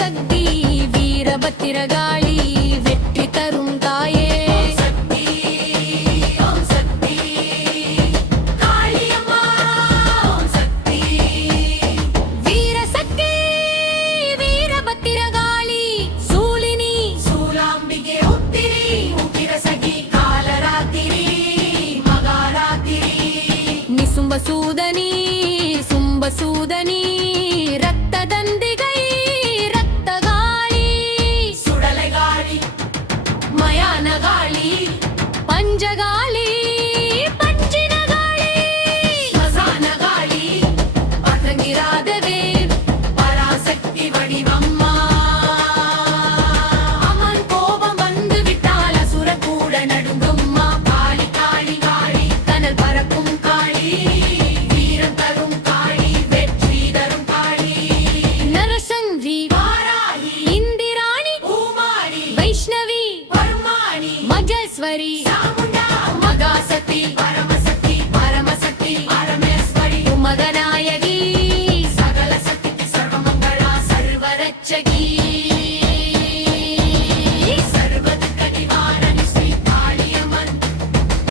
சக்தி வீரபத்திரகாளி வெற்றி தரும் தாயே சும்பசூதனி சும்பசூதனி ரத்ததந்திகை ரத்தகாளி சுடலைகாளி மயானகாளி பஞ்சகாளி பஞ்சினகாளி ஸ்மசானகாளி பதங்கிராதவே பராசக்தி வடிவம்மா அமன் கோபம் வந்து விட்டால் அசுர கூட நடுங்கும்மா காளி காளி காளி கனல் பறக்கும் வைஷ்ணவி மஜஸ்வரி